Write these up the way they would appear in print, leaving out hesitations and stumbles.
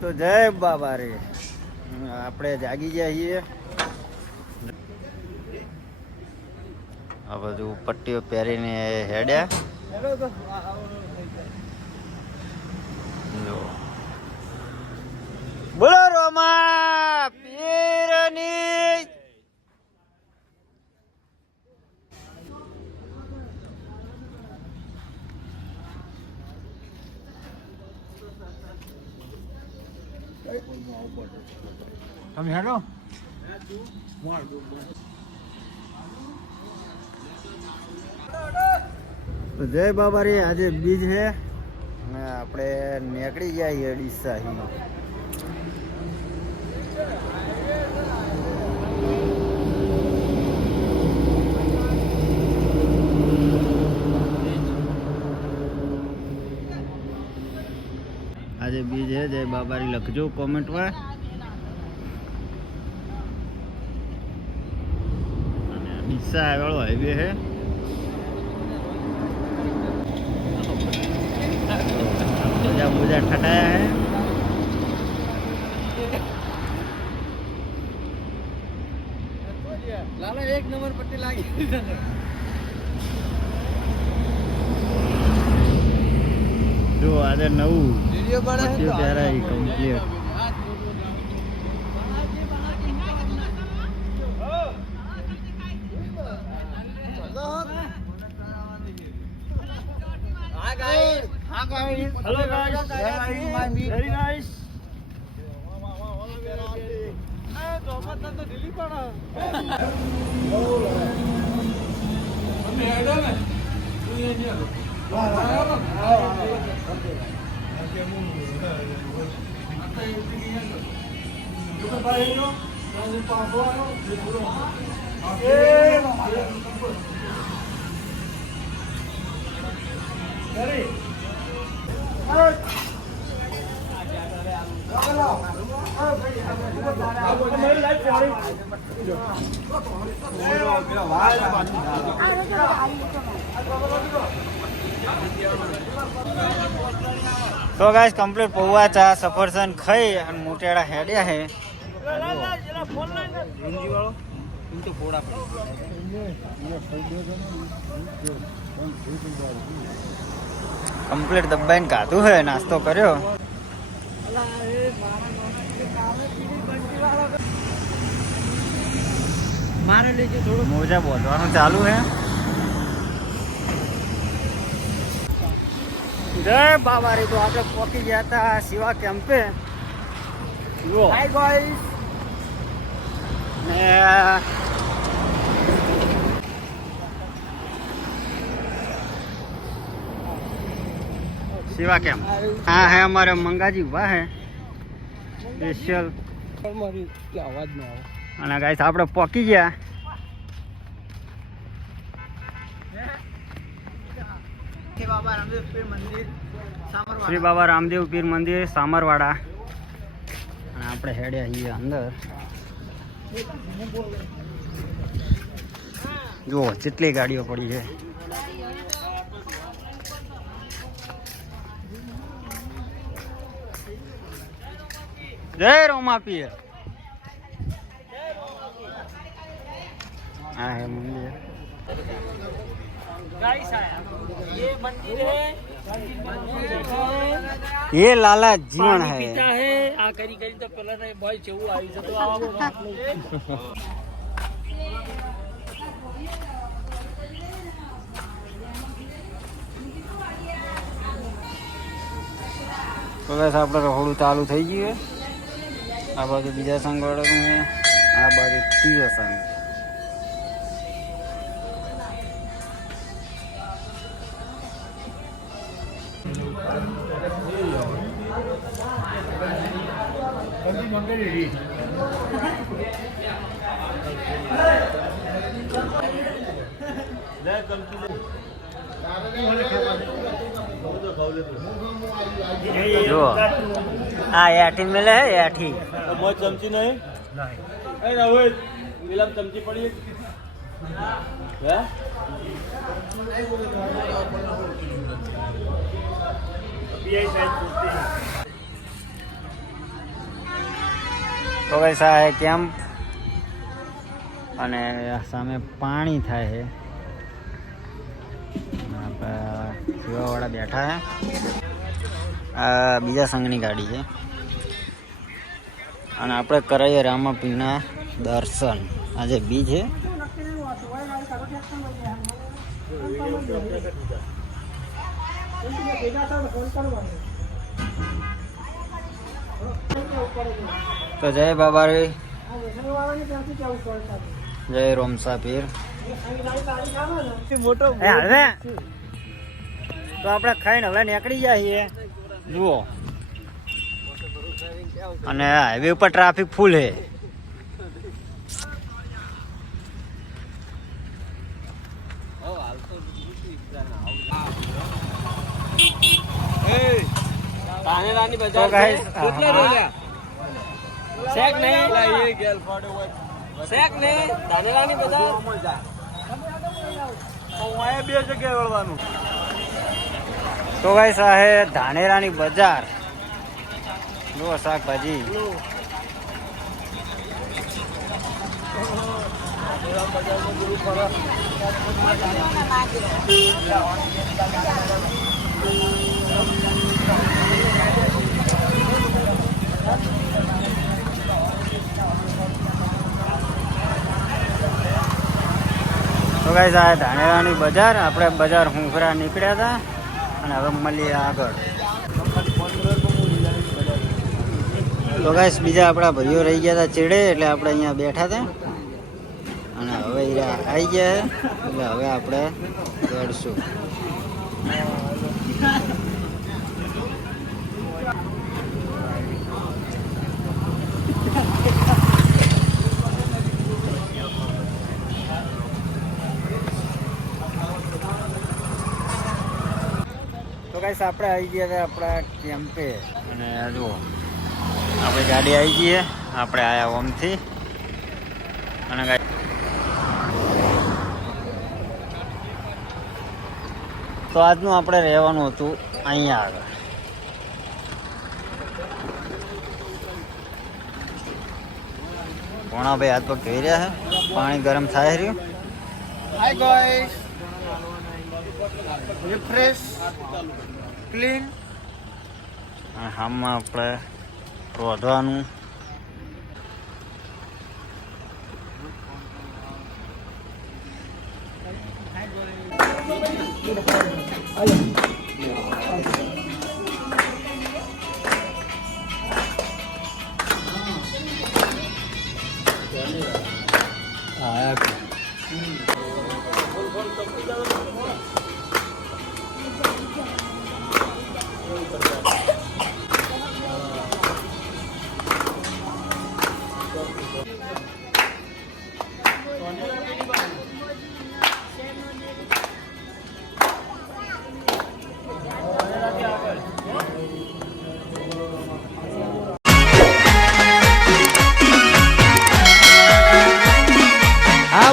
તો જય બાબા રે, આપણે જાગી ગયા છીએ. આ બધું પટ્ટીઓ પહેરીને હેડ્યા. બોલો રોમા પીરની. તમે હેડો તો જય બાબા રે, આજે બીજ હે અને આપણે નીકળી ગયા છીએ ડીસા. આજે બીજ હે, જય બાબારી લખજો કોમેન્ટમાં. ડીસા આગળ હાઈવે હે. પૂજા પૂજા ઠટાયા હે. લાલા એક નંબર પટ્ટી લાગી. જો આજે નવું વિડિયો પટ્ટીઓ પહેરાઈ complete. Hello guys, very nice. તો ગાઈસ કમ્પ્લીટ પૌવા ચા સફરજન ખાઈ અને મોટેડા હેડ્યા હે. કમ્પ્લીટ દબાઈને ખાધું હે, નાસ્તો કર્યો. મોજા બોલવાનું ચાલુ હે. જય બાબારી. તો આપણે પહોંચી ગયા હતા શિવા કેમ્પે. Hi guys. ને શિવા કેમ્પ હા હે, અમારે મંગાજી ઉભા હે સ્પેશિયલ. અવાજ ના આવે. અને ગાઈસ આપણે પહોંચી ગયા. શ્રી બાબા રામદેવ પીર મંદિર સામરવાડા. અને આપણે હેડ્યા છીએ અંદર. જુઓ કેટલી ગાડીઓ પડી છે. જય રોમા પીર. हाँ है मंदिर. ये मंदिर है, ये लाला जीवन है. पीता है आ करी करी तो पेला नहीं भाई चेऊ आई से तो आओ. તો બસ આપણે રહોડું ચાલુ થઈ ગયું. આ બાજુ બીજા સંઘ વાળાનું છે, આ બાજુ ત્રીજો સંઘ. જો આ એઠી મેલે હે એઠી. મોજ ચમચી નહીં એ રોહિત પેલા ચમચી પડી હે. તો વૈસા હે કેમ્પ અને સામે પાણી થાય છે. શિવાવાળા બેઠા હે. આ બીજા સંઘની ગાડી છે અને આપણે કરાવીએ રામાપીરના દર્શન. આજે બીજ છે. તો જય બાબા રે, જય રોમસા પીર. મોટો હવે તો આપણે ખાઈને હવે નીકળી જઈએ. જુઓ, અને હાઈવે ઉપર ટ્રાફિક ફૂલ છે. તો guys, શેક નહીં ધાનેરાની બજાર બે જગ્યાએ વળવાનું. તો ગાઈસ આ હે ધાનેરાની બજાર. જુઓ શાકભાજી. તો ગાઈસ આ ધાનેરાની બજાર. આપણે બજાર હુંફરા નીકળ્યા હતા અને હવે મળીએ આગળ. તો ગાઈસ બીજા આપણા ભાઈઓ રહી ગયા હતા ચેડે, એટલે આપણે અહીંયા બેઠા હતા અને હવે આવી ગયા એટલે હવે આપણે દોડશું. તો ગાઈસ આપણે આવી ગયા હતા આપણા કેમ્પે અને જુઓ આપણી ગાડી આવી ગઈ. આપણે આવ્યા ઓમથી અને તો આજનું આપણે રહેવાનું હતું અહીંયા આગળ. ભોણાભાઈ હાથ પગ ધોઈ રહ્યા છે. પાણી ગરમ થાય રહ્યું. Hi guys, refresh clean. અને આમાં આપણે રોધવાનું.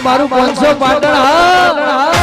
મારું 500 પાટણ. હા